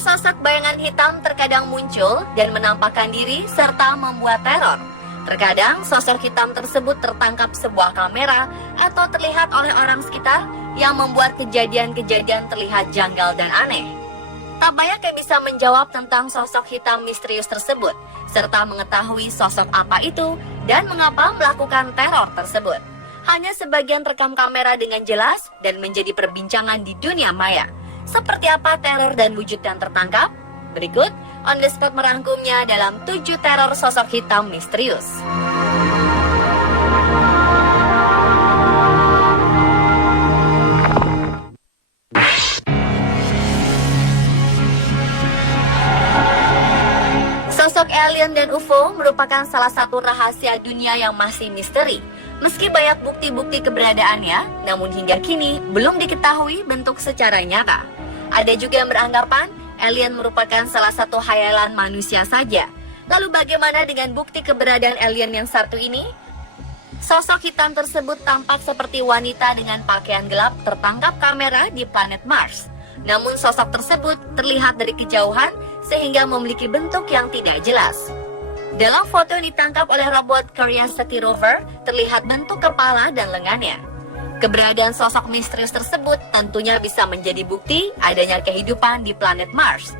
sosok bayangan hitam terkadang muncul dan menampakkan diri serta membuat teror. Terkadang sosok hitam tersebut tertangkap sebuah kamera atau terlihat oleh orang sekitar yang membuat kejadian-kejadian terlihat janggal dan aneh. Tak banyak yang bisa menjawab tentang sosok hitam misterius tersebut, serta mengetahui sosok apa itu dan mengapa melakukan teror tersebut. Hanya sebagian rekam kamera dengan jelas dan menjadi perbincangan di dunia maya. Seperti apa teror dan wujud yang tertangkap? Berikut On The Spot merangkumnya dalam 7 teror sosok hitam misterius. Sosok alien dan UFO merupakan salah satu rahasia dunia yang masih misteri. Meski banyak bukti-bukti keberadaannya, namun hingga kini belum diketahui bentuk secara nyata. Ada juga yang beranggapan alien merupakan salah satu khayalan manusia saja. Lalu bagaimana dengan bukti keberadaan alien yang satu ini? Sosok hitam tersebut tampak seperti wanita dengan pakaian gelap tertangkap kamera di planet Mars. Namun sosok tersebut terlihat dari kejauhan sehingga memiliki bentuk yang tidak jelas. Dalam foto yang ditangkap oleh robot Curiosity rover, terlihat bentuk kepala dan lengannya. Keberadaan sosok misterius tersebut tentunya bisa menjadi bukti adanya kehidupan di planet Mars.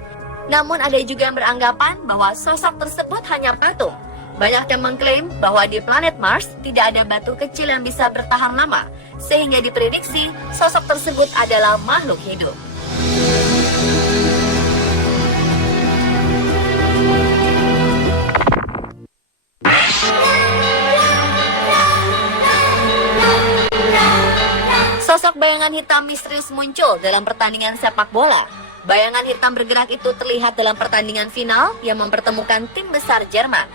Namun ada juga yang beranggapan bahwa sosok tersebut hanya patung. Banyak yang mengklaim bahwa di planet Mars tidak ada batu kecil yang bisa bertahan lama, sehingga diprediksi sosok tersebut adalah makhluk hidup. Sosok bayangan hitam misterius muncul dalam pertandingan sepak bola. Bayangan hitam bergerak itu terlihat dalam pertandingan final yang mempertemukan tim besar Jerman.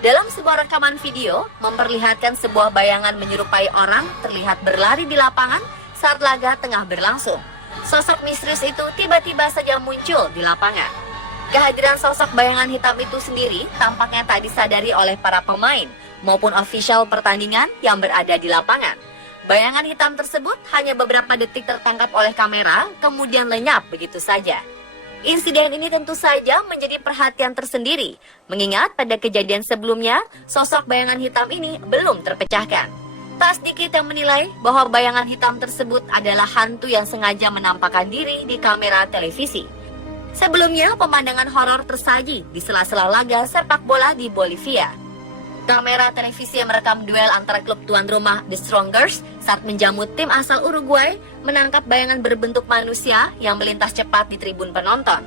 Dalam sebuah rekaman video, memperlihatkan sebuah bayangan menyerupai orang terlihat berlari di lapangan saat laga tengah berlangsung. Sosok misterius itu tiba-tiba saja muncul di lapangan. Kehadiran sosok bayangan hitam itu sendiri tampaknya tak disadari oleh para pemain maupun ofisial pertandingan yang berada di lapangan. Bayangan hitam tersebut hanya beberapa detik tertangkap oleh kamera, kemudian lenyap begitu saja. Insiden ini tentu saja menjadi perhatian tersendiri, mengingat pada kejadian sebelumnya, sosok bayangan hitam ini belum terpecahkan. Tak sedikit yang menilai bahwa bayangan hitam tersebut adalah hantu yang sengaja menampakkan diri di kamera televisi. Sebelumnya, pemandangan horor tersaji di sela-sela laga sepak bola di Bolivia. Kamera televisi yang merekam duel antara klub tuan rumah The Strongers saat menjamu tim asal Uruguay menangkap bayangan berbentuk manusia yang melintas cepat di tribun penonton.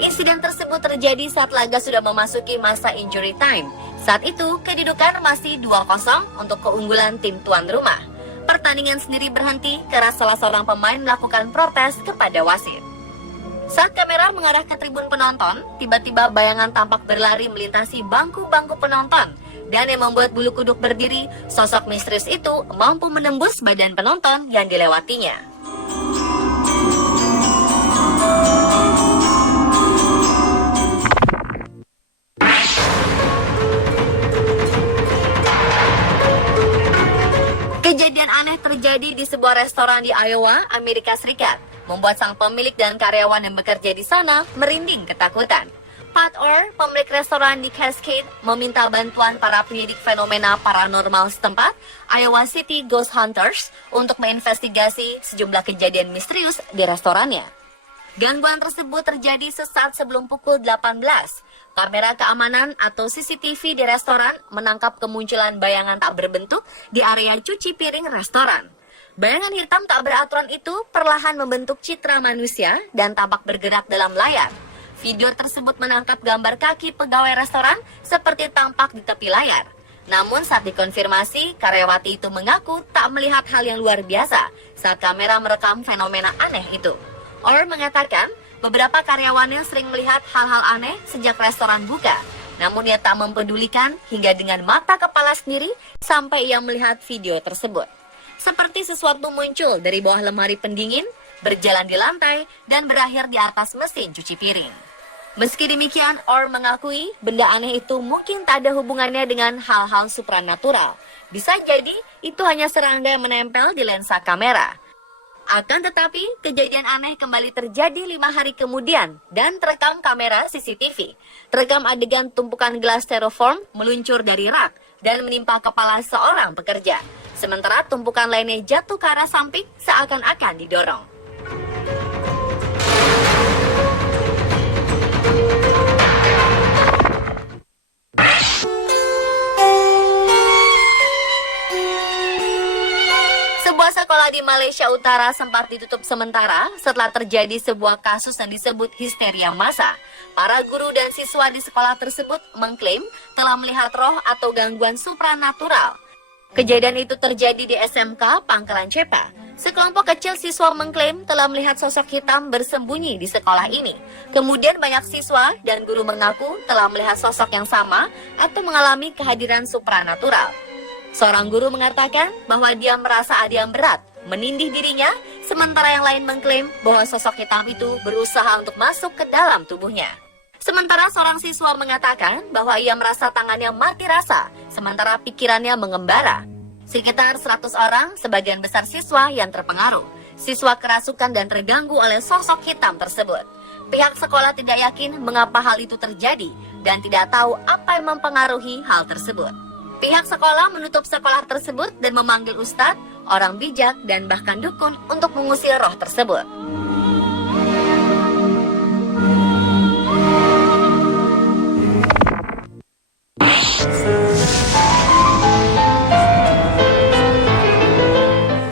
Insiden tersebut terjadi saat laga sudah memasuki masa injury time. Saat itu, kedudukan masih 2-0 untuk keunggulan tim tuan rumah. Pertandingan sendiri berhenti karena salah seorang pemain melakukan protes kepada wasit. Saat kamera mengarah ke tribun penonton, tiba-tiba bayangan tampak berlari melintasi bangku-bangku penonton. Dan yang membuat bulu kuduk berdiri, sosok misterius itu mampu menembus badan penonton yang dilewatinya. Kejadian aneh terjadi di sebuah restoran di Iowa, Amerika Serikat, membuat sang pemilik dan karyawan yang bekerja di sana merinding ketakutan. Pat Orr, pemilik restoran di Cascade, meminta bantuan para penyidik fenomena paranormal setempat, Iowa City Ghost Hunters, untuk menginvestigasi sejumlah kejadian misterius di restorannya. Gangguan tersebut terjadi sesaat sebelum pukul 18. Kamera keamanan atau CCTV di restoran menangkap kemunculan bayangan tak berbentuk di area cuci piring restoran. Bayangan hitam tak beraturan itu perlahan membentuk citra manusia dan tampak bergerak dalam layar. Video tersebut menangkap gambar kaki pegawai restoran seperti tampak di tepi layar. Namun saat dikonfirmasi, karyawati itu mengaku tak melihat hal yang luar biasa saat kamera merekam fenomena aneh itu. Orr mengatakan beberapa karyawannya sering melihat hal-hal aneh sejak restoran buka. Namun ia tak mempedulikan hingga dengan mata kepala sendiri sampai ia melihat video tersebut. Seperti sesuatu muncul dari bawah lemari pendingin, berjalan di lantai, dan berakhir di atas mesin cuci piring. Meski demikian, Orr mengakui benda aneh itu mungkin tak ada hubungannya dengan hal-hal supranatural. Bisa jadi itu hanya serangga yang menempel di lensa kamera. Akan tetapi, kejadian aneh kembali terjadi 5 hari kemudian dan terekam kamera CCTV. Terekam adegan tumpukan gelas styrofoam meluncur dari rak dan menimpa kepala seorang pekerja. Sementara tumpukan lainnya jatuh ke arah samping seakan-akan didorong. Sebuah sekolah di Malaysia Utara sempat ditutup sementara setelah terjadi sebuah kasus yang disebut histeria massa. Para guru dan siswa di sekolah tersebut mengklaim telah melihat roh atau gangguan supranatural. Kejadian itu terjadi di SMK Pangkalan Cepa. Sekelompok kecil siswa mengklaim telah melihat sosok hitam bersembunyi di sekolah ini. Kemudian banyak siswa dan guru mengaku telah melihat sosok yang sama atau mengalami kehadiran supranatural. Seorang guru mengatakan bahwa dia merasa ada yang berat menindih dirinya, sementara yang lain mengklaim bahwa sosok hitam itu berusaha untuk masuk ke dalam tubuhnya. Sementara seorang siswa mengatakan bahwa ia merasa tangannya mati rasa, sementara pikirannya mengembara. Sekitar 100 orang, sebagian besar siswa yang terpengaruh. Siswa kerasukan dan terganggu oleh sosok hitam tersebut. Pihak sekolah tidak yakin mengapa hal itu terjadi dan tidak tahu apa yang mempengaruhi hal tersebut. Pihak sekolah menutup sekolah tersebut dan memanggil ustadz, orang bijak, dan bahkan dukun untuk mengusir roh tersebut.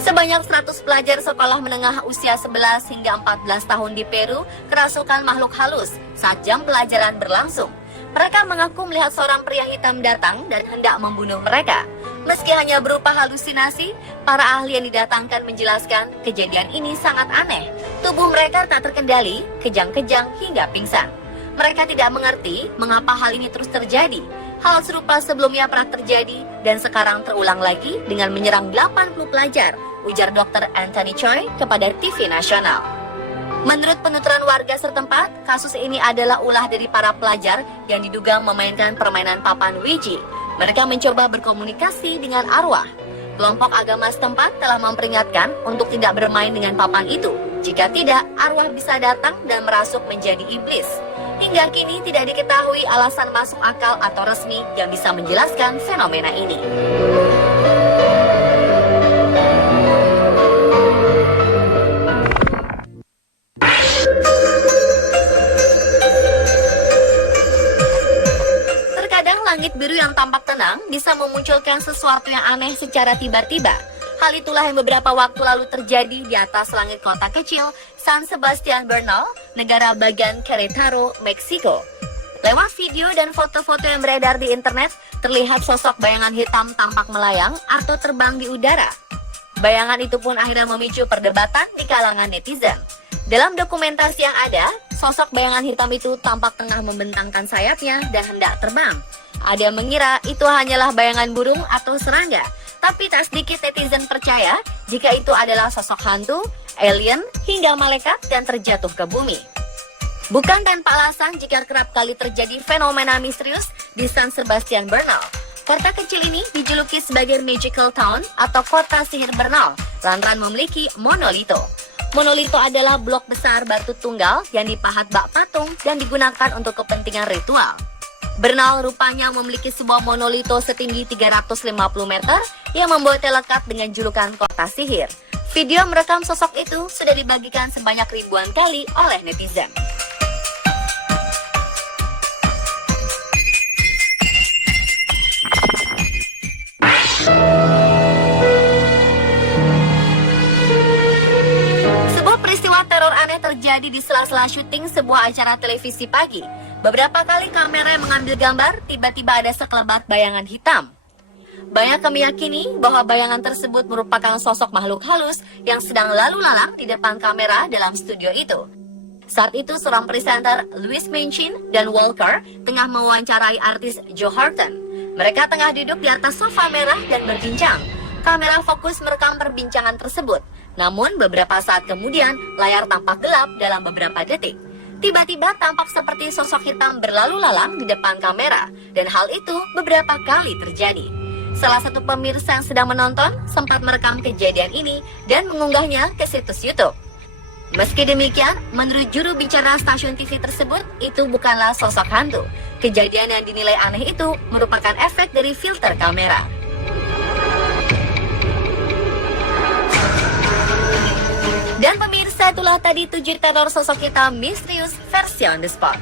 Sebanyak 100 pelajar sekolah menengah usia 11 hingga 14 tahun di Peru kerasukan makhluk halus saat jam pelajaran berlangsung. Mereka mengaku melihat seorang pria hitam datang dan hendak membunuh mereka. Meski hanya berupa halusinasi, para ahli yang didatangkan menjelaskan kejadian ini sangat aneh. Tubuh mereka tak terkendali, kejang-kejang hingga pingsan. Mereka tidak mengerti mengapa hal ini terus terjadi. Hal serupa sebelumnya pernah terjadi dan sekarang terulang lagi dengan menyerang 80 pelajar, ujar Dr. Anthony Choi kepada TV nasional. Menurut penuturan warga setempat, kasus ini adalah ulah dari para pelajar yang diduga memainkan permainan papan Ouija. Mereka mencoba berkomunikasi dengan arwah. Kelompok agama setempat telah memperingatkan untuk tidak bermain dengan papan itu. Jika tidak, arwah bisa datang dan merasuk menjadi iblis. Hingga kini tidak diketahui alasan masuk akal atau resmi yang bisa menjelaskan fenomena ini. Langit biru yang tampak tenang bisa memunculkan sesuatu yang aneh secara tiba-tiba. Hal itulah yang beberapa waktu lalu terjadi di atas langit kota kecil San Sebastian Bernal, negara bagian Querétaro, Meksiko. Lewat video dan foto-foto yang beredar di internet, terlihat sosok bayangan hitam tampak melayang atau terbang di udara. Bayangan itu pun akhirnya memicu perdebatan di kalangan netizen. Dalam dokumentasi yang ada, sosok bayangan hitam itu tampak tengah membentangkan sayapnya dan hendak terbang. Ada yang mengira itu hanyalah bayangan burung atau serangga, tapi tak sedikit netizen percaya jika itu adalah sosok hantu, alien, hingga malaikat dan terjatuh ke bumi. Bukan tanpa alasan jika kerap kali terjadi fenomena misterius di San Sebastian Bernal. Kota kecil ini dijuluki sebagai Magical Town atau kota sihir Bernal, lantaran memiliki monolito. Monolito adalah blok besar batu tunggal yang dipahat bak patung dan digunakan untuk kepentingan ritual. Bernal rupanya memiliki sebuah monolito setinggi 350 meter yang membuatnya lekat dengan julukan kota sihir. Video merekam sosok itu sudah dibagikan sebanyak ribuan kali oleh netizen. Sebuah peristiwa teror aneh terjadi di sela-sela syuting sebuah acara televisi pagi. Beberapa kali kamera yang mengambil gambar, tiba-tiba ada sekelebat bayangan hitam. Banyak yang meyakini bahwa bayangan tersebut merupakan sosok makhluk halus yang sedang lalu lalang di depan kamera dalam studio itu. Saat itu seorang presenter, Louis Manchin dan Walker, tengah mewawancarai artis Joe Horton. Mereka tengah duduk di atas sofa merah dan berbincang. Kamera fokus merekam perbincangan tersebut. Namun beberapa saat kemudian, layar tampak gelap dalam beberapa detik. Tiba-tiba tampak seperti sosok hitam berlalu lalang di depan kamera, dan hal itu beberapa kali terjadi. Salah satu pemirsa yang sedang menonton sempat merekam kejadian ini dan mengunggahnya ke situs YouTube. Meski demikian, menurut juru bicara stasiun TV tersebut, itu bukanlah sosok hantu. Kejadian yang dinilai aneh itu merupakan efek dari filter kamera. Dan pemirsa, itulah tadi 7 teror sosok hitam misterius versi on the spot.